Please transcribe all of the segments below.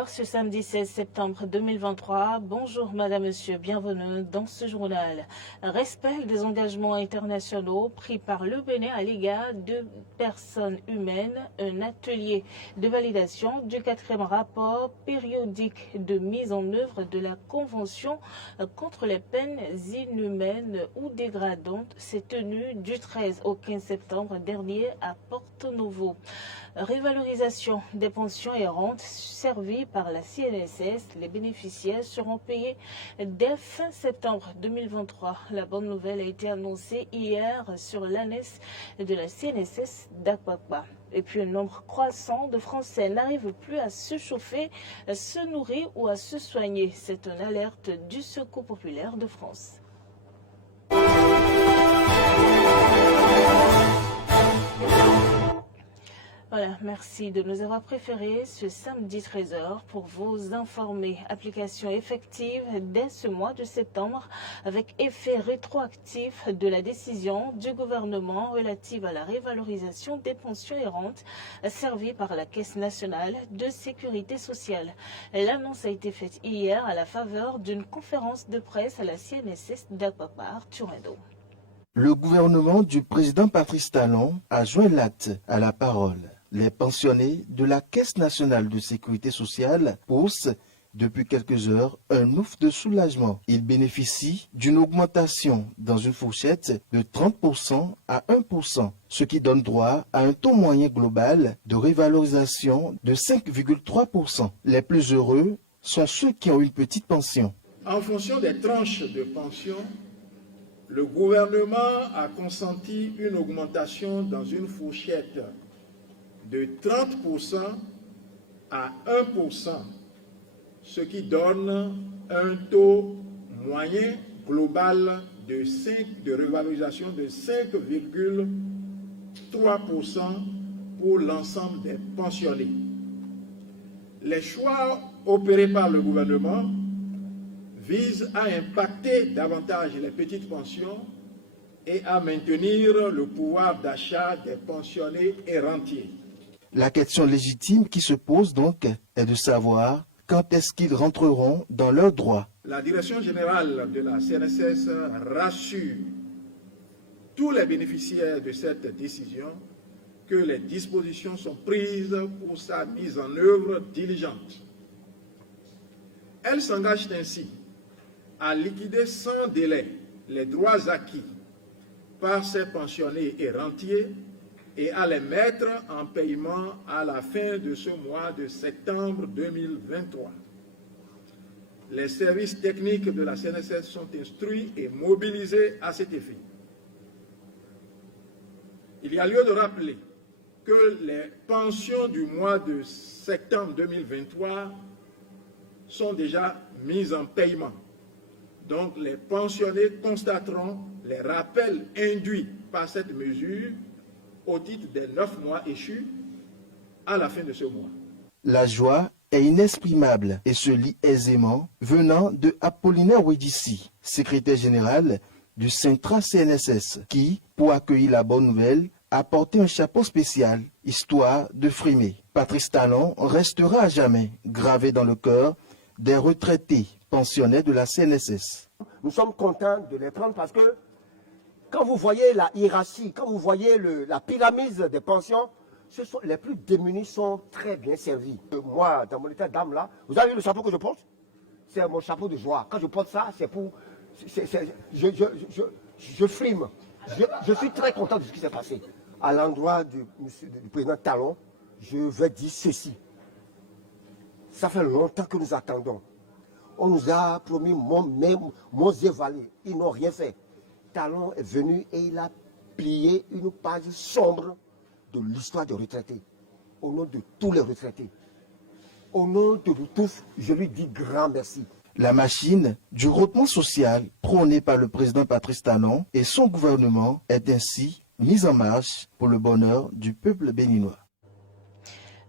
13h ce samedi 16 septembre 2023. Bonjour madame, monsieur, bienvenue dans ce journal. Respect des engagements internationaux pris par le Bénin à l'égard de personnes humaines, un atelier de validation du 4e rapport périodique de mise en œuvre de la Convention contre les peines inhumaines ou dégradantes s'est tenu du 13 au 15 septembre dernier à Porto Novo. Révalorisation des pensions et rentes servies par la CNSS. Les bénéficiaires seront payés dès fin septembre 2023. La bonne nouvelle a été annoncée hier sur l'ANES de la CNSS d'Akwakwa. Et puis un nombre croissant de Français n'arrivent plus à se chauffer, à se nourrir ou à se soigner. C'est une alerte du Secours populaire de France. Voilà, merci de nous avoir préférés ce samedi 13h pour vous informer. Application effective dès ce mois de septembre avec effet rétroactif de la décision du gouvernement relative à la révalorisation des pensions et rentes servies par la Caisse nationale de sécurité sociale. L'annonce a été faite hier à la faveur d'une conférence de presse à la CNSS d'Akwakwa, Turendo. Le gouvernement du président Patrice Talon a joint l'acte à la parole. Les pensionnés de la Caisse nationale de sécurité sociale poussent depuis quelques heures un ouf de soulagement. Ils bénéficient d'une augmentation dans une fourchette de 30% à 1%, ce qui donne droit à un taux moyen global de révalorisation de 5,3%. Les plus heureux sont ceux qui ont une petite pension. En fonction des tranches de pension, le gouvernement a consenti une augmentation dans une fourchette de 30% à 1%, ce qui donne un taux moyen global de revalorisation de 5,3% pour l'ensemble des pensionnés. Les choix opérés par le gouvernement visent à impacter davantage les petites pensions et à maintenir le pouvoir d'achat des pensionnés et rentiers. La question légitime qui se pose donc est de savoir quand est-ce qu'ils rentreront dans leurs droits. La direction générale de la CNSS rassure tous les bénéficiaires de cette décision que les dispositions sont prises pour sa mise en œuvre diligente. Elle s'engage ainsi à liquider sans délai les droits acquis par ces pensionnés et rentiers et à les mettre en paiement à la fin de ce mois de septembre 2023. Les services techniques de la CNSS sont instruits et mobilisés à cet effet. Il y a lieu de rappeler que les pensions du mois de septembre 2023 sont déjà mises en paiement. Donc les pensionnés constateront les rappels induits par cette mesure au titre des 9 mois échus à la fin de ce mois. La joie est inexprimable et se lit aisément venant de Apollinaire Wedissi, secrétaire général du Centra CNSS, qui, pour accueillir la bonne nouvelle, a porté un chapeau spécial, histoire de frimer. Patrice Talon restera à jamais gravé dans le cœur des retraités pensionnés de la CNSS. Nous sommes contents de les prendre parce que quand vous voyez la hiérarchie, quand vous voyez la pyramide des pensions, les plus démunis sont très bien servis. Moi, dans mon état d'âme là, vous avez vu le chapeau que je porte? C'est mon chapeau de joie. Quand je porte ça, c'est pour... Je frime. Je suis très content de ce qui s'est passé. À l'endroit du président Talon, je vais dire ceci. Ça fait longtemps que nous attendons. On nous a promis mon Vallée. Ils n'ont rien fait. Talon est venu et il a plié une page sombre de l'histoire des retraités. Au nom de tous les retraités. Au nom de nous tous, je lui dis grand merci. La machine du rehaussement social prônée par le président Patrice Talon et son gouvernement est ainsi mise en marche pour le bonheur du peuple béninois.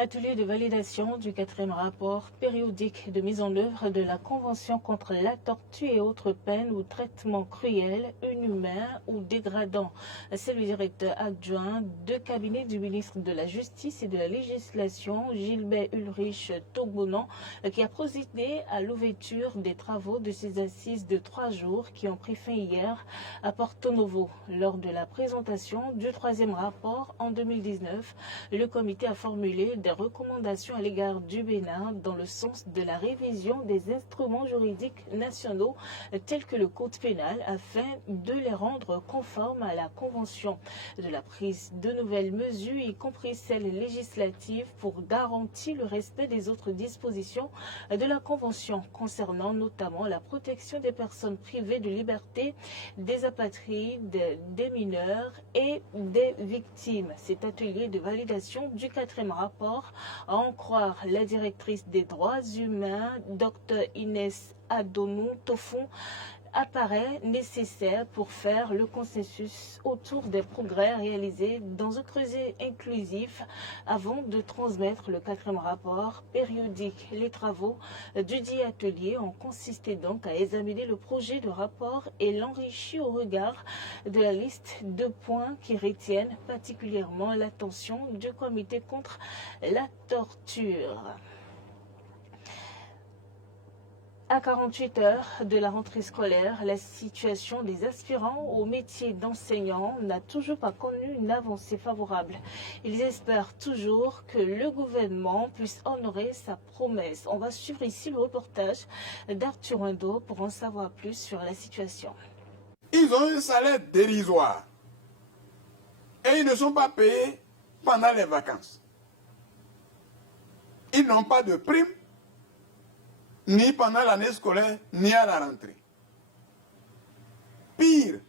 Atelier de validation du 4e rapport périodique de mise en œuvre de la Convention contre la torture et autres peines ou traitements cruels, inhumains ou dégradants. C'est le directeur adjoint de cabinet du ministre de la Justice et de la Législation, Gilbert Ulrich Togbonan, qui a procédé à l'ouverture des travaux de ces assises de 3 jours qui ont pris fin hier à Porto Novo. Lors de la présentation du 3e rapport en 2019, le comité a formulé des recommandations à l'égard du Bénin dans le sens de la révision des instruments juridiques nationaux tels que le code pénal afin de les rendre conformes à la Convention, de la prise de nouvelles mesures, y compris celles législatives, pour garantir le respect des autres dispositions de la Convention concernant notamment la protection des personnes privées de liberté, des apatrides, des mineurs et des victimes. Cet atelier de validation du 4e rapport, à en croire la directrice des droits humains, Dr Inès Adonou Tofon, apparaît nécessaire pour faire le consensus autour des progrès réalisés dans un creuset inclusif avant de transmettre le 4e rapport périodique. Les travaux du dit atelier ont consisté donc à examiner le projet de rapport et l'enrichir au regard de la liste de points qui retiennent particulièrement l'attention du comité contre la torture. À 48 heures de la rentrée scolaire, la situation des aspirants au métier d'enseignant n'a toujours pas connu une avancée favorable. Ils espèrent toujours que le gouvernement puisse honorer sa promesse. On va suivre ici le reportage d'Arthur Indo pour en savoir plus sur la situation. Ils ont un salaire dérisoire et ils ne sont pas payés pendant les vacances. Ils n'ont pas de prime ni pendant l'année scolaire, ni à la rentrée. Pire,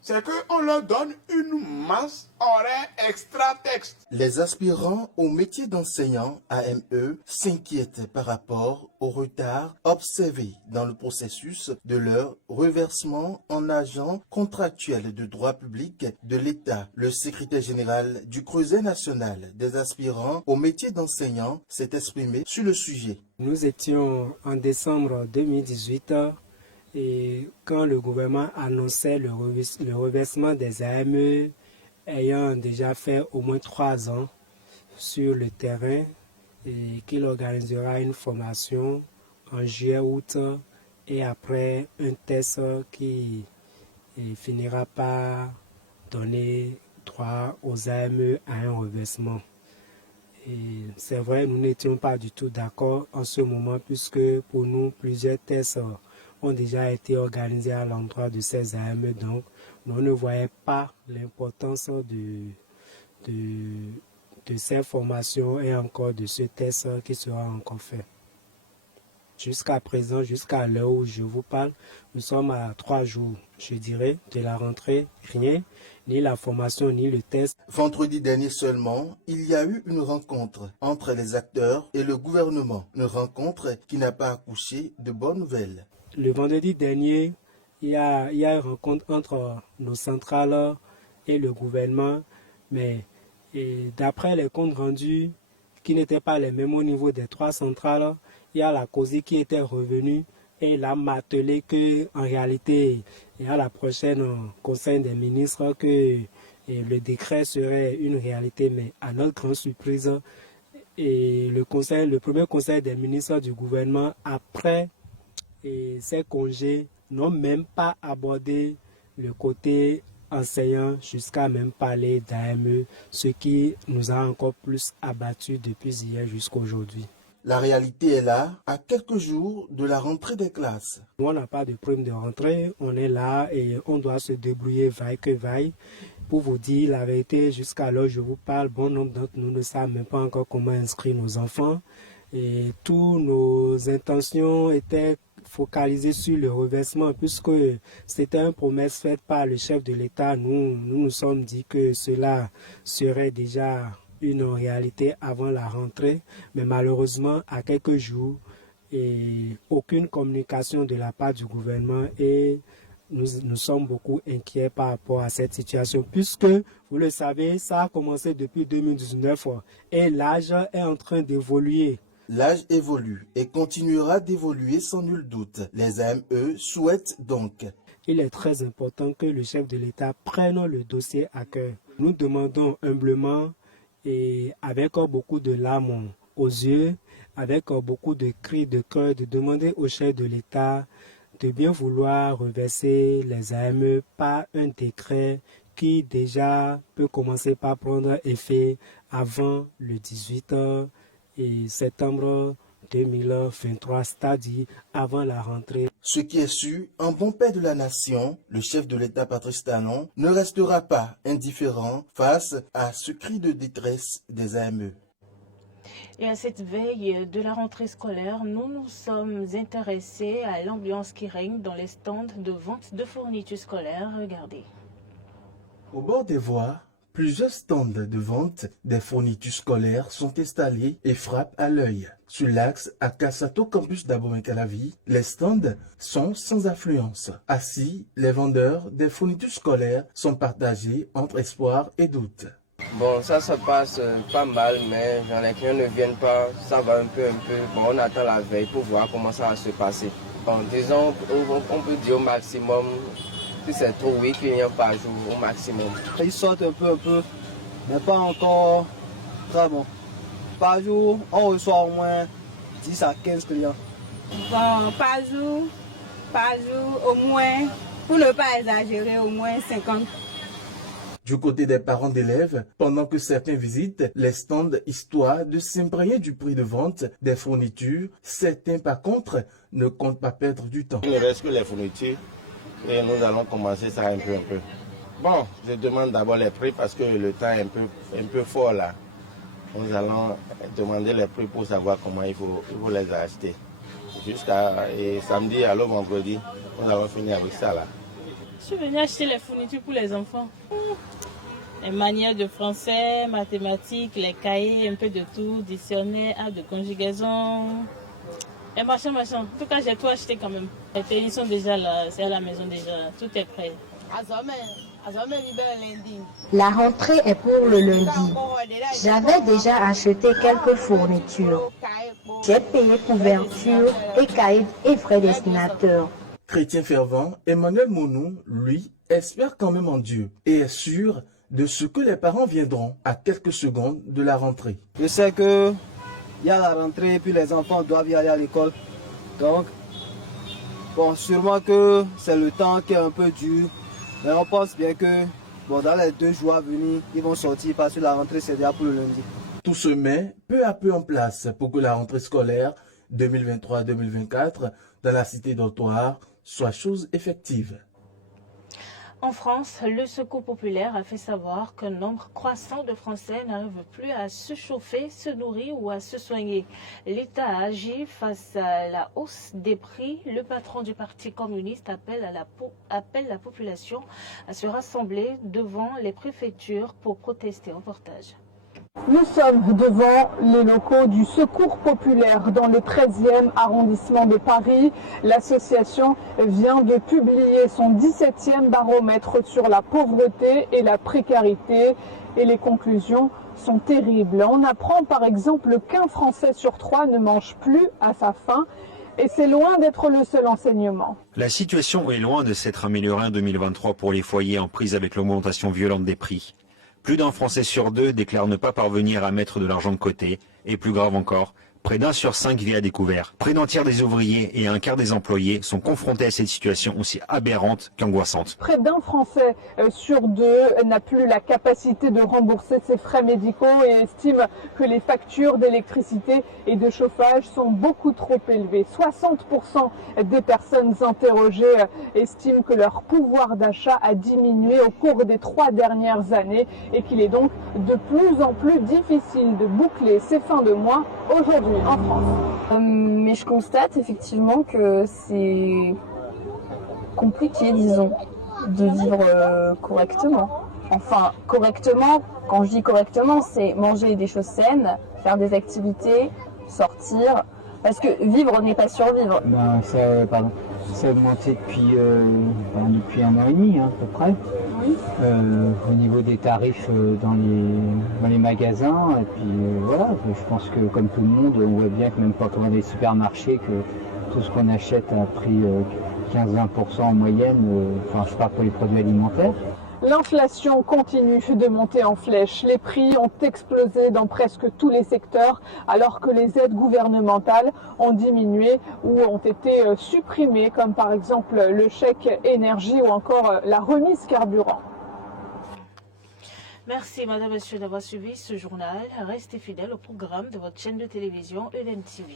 c'est qu'on leur donne une masse horaire extra-texte. Les aspirants au métier d'enseignant AME s'inquiètent par rapport au retard observé dans le processus de leur reversement en agents contractuels de droit public de l'État. Le secrétaire général du Creuset national des aspirants au métier d'enseignant s'est exprimé sur le sujet. Nous étions en décembre 2018 et quand le gouvernement annonçait le reversement des AME ayant déjà fait au moins 3 ans sur le terrain et qu'il organisera une formation en juillet-août et après un test qui finira par donner droit aux AME à un reversement. C'est vrai, nous n'étions pas du tout d'accord en ce moment puisque pour nous, plusieurs tests ont déjà été organisés à l'endroit de ces AME. Donc, nous ne voyons pas l'importance de ces formations et encore de ce test qui sera encore fait. Jusqu'à présent, jusqu'à l'heure où je vous parle, nous sommes à 3 jours, je dirais, de la rentrée. Rien, ni la formation, ni le test. Vendredi dernier seulement, il y a eu une rencontre entre les acteurs et le gouvernement. Une rencontre qui n'a pas accouché de bonnes nouvelles. Le vendredi dernier, il y a une rencontre entre nos centrales et le gouvernement, mais d'après les comptes rendus, qui n'étaient pas les mêmes au niveau des 3 centrales, il y a la COSI qui était revenue et il a martelé qu'en réalité, il y a la prochaine Conseil des ministres que le décret serait une réalité, mais à notre grande surprise, et le premier Conseil des ministres du gouvernement, après ces congés, n'ont même pas abordé le côté enseignant jusqu'à même parler d'AME, ce qui nous a encore plus abattus depuis hier jusqu'à aujourd'hui. La réalité est là, à quelques jours de la rentrée des classes. Nous, on n'a pas de prime de rentrée, on est là et on doit se débrouiller vaille que vaille. Pour vous dire la vérité, jusqu'à l'heure où je vous parle, bon nombre d'entre nous ne savent même pas encore comment inscrire nos enfants. Et toutes nos intentions étaient focalisées sur le reversement, puisque c'était une promesse faite par le chef de l'État. Nous sommes dit que cela serait déjà une réalité avant la rentrée, mais malheureusement, à quelques jours, aucune communication de la part du gouvernement et nous sommes beaucoup inquiets par rapport à cette situation, puisque, vous le savez, ça a commencé depuis 2019 et l'âge est en train d'évoluer. L'âge évolue et continuera d'évoluer sans nul doute. Les AME souhaitent donc. Il est très important que le chef de l'État prenne le dossier à cœur. Nous demandons humblement et avec beaucoup de larmes aux yeux, avec beaucoup de cris de cœur, de demander au chef de l'État de bien vouloir reverser les AME par un décret qui déjà peut commencer par prendre effet avant le 18 septembre 2023, c'est-à-dire avant la rentrée. Ce qui est sûr, en bon père de la nation, le chef de l'État Patrice Talon ne restera pas indifférent face à ce cri de détresse des AME. Et à cette veille de la rentrée scolaire, nous nous sommes intéressés à l'ambiance qui règne dans les stands de vente de fournitures scolaires. Regardez. Au bord des voies, plusieurs stands de vente des fournitures scolaires sont installés et frappent à l'œil. Sur l'axe à Kassato Campus d'Abomey-Calavi, les stands sont sans affluence. Assis, les vendeurs des fournitures scolaires sont partagés entre espoir et doute. Bon, ça se passe pas mal, mais les clients ne viennent pas, ça va un peu. Bon, on attend la veille pour voir comment ça va se passer. Bon, disons, on peut dire au maximum, si c'est trop, 8 clients par jour au maximum. Ils sortent un peu, mais pas encore très bon. Par jour, on reçoit au moins 10 à 15 clients. Bon, par jour, au moins, pour ne pas exagérer, au moins 50. Du côté des parents d'élèves, pendant que certains visitent les stands histoire de s'imprégner du prix de vente des fournitures, certains par contre ne comptent pas perdre du temps. Il ne reste que les fournitures et nous allons commencer ça un peu. Bon, je demande d'abord les prix parce que le temps est un peu fort là. Nous allons demander les prix pour savoir comment il faut les acheter. Jusqu'à samedi, alors vendredi, nous allons finir avec ça là. Je suis venue acheter les fournitures pour les enfants. Les manuels de français, mathématiques, les cahiers, un peu de tout, dictionnaire, art de conjugaison. Et machin. En tout cas, j'ai tout acheté quand même. Les tennis sont déjà là, c'est à la maison déjà. Tout est prêt. La rentrée est pour le lundi. J'avais déjà acheté quelques fournitures. J'ai payé couverture et cahiers et frais destinateurs. Chrétien fervent, Emmanuel Mounou, lui, espère quand même en Dieu et est sûr de ce que les parents viendront à quelques secondes de la rentrée. Je sais qu'il y a la rentrée et puis les enfants doivent y aller à l'école. Donc, bon, sûrement que c'est le temps qui est un peu dur. Mais on pense bien que dans les 2 jours à venir, ils vont sortir parce que la rentrée c'est déjà pour le lundi. Tout se met peu à peu en place pour que la rentrée scolaire 2023-2024 dans la cité d'Autoire soit chose effective. En France, le Secours populaire a fait savoir qu'un nombre croissant de Français n'arrivent plus à se chauffer, se nourrir ou à se soigner. L'État a agi face à la hausse des prix. Le patron du Parti communiste appelle la population à se rassembler devant les préfectures pour protester. Reportage. Nous sommes devant les locaux du Secours populaire dans le 13e arrondissement de Paris. L'association vient de publier son 17e baromètre sur la pauvreté et la précarité et les conclusions sont terribles. On apprend par exemple qu'un Français sur 3 ne mange plus à sa faim. Et c'est loin d'être le seul enseignement. La situation est loin de s'être améliorée en 2023 pour les foyers en prise avec l'augmentation violente des prix. Plus d'un Français sur 2 déclare ne pas parvenir à mettre de l'argent de côté. Et plus grave encore, près d'1 sur 5 vit à découvert. Près d'un tiers des ouvriers et un quart des employés sont confrontés à cette situation aussi aberrante qu'angoissante. Près d'un Français sur 2 n'a plus la capacité de rembourser ses frais médicaux et estime que les factures d'électricité et de chauffage sont beaucoup trop élevées. 60% des personnes interrogées estiment que leur pouvoir d'achat a diminué au cours des 3 dernières années et qu'il est donc de plus en plus difficile de boucler ses fins de mois aujourd'hui en France. Mais je constate effectivement que c'est compliqué, disons, de vivre correctement. Enfin, correctement, quand je dis correctement, c'est manger des choses saines, faire des activités, sortir. Parce que vivre n'est pas survivre. Ça a augmenté depuis 1 an et demi, à peu près. Oui. Au niveau des tarifs dans les magasins. Et puis voilà, je pense que comme tout le monde, on voit bien que même quand on va dans les supermarchés, que tout ce qu'on achète a pris 15-20% en moyenne, je parle pour les produits alimentaires. L'inflation continue de monter en flèche. Les prix ont explosé dans presque tous les secteurs alors que les aides gouvernementales ont diminué ou ont été supprimées, comme par exemple le chèque énergie ou encore la remise carburant. Merci Madame, Monsieur d'avoir suivi ce journal. Restez fidèles au programme de votre chaîne de télévision EDEN TV.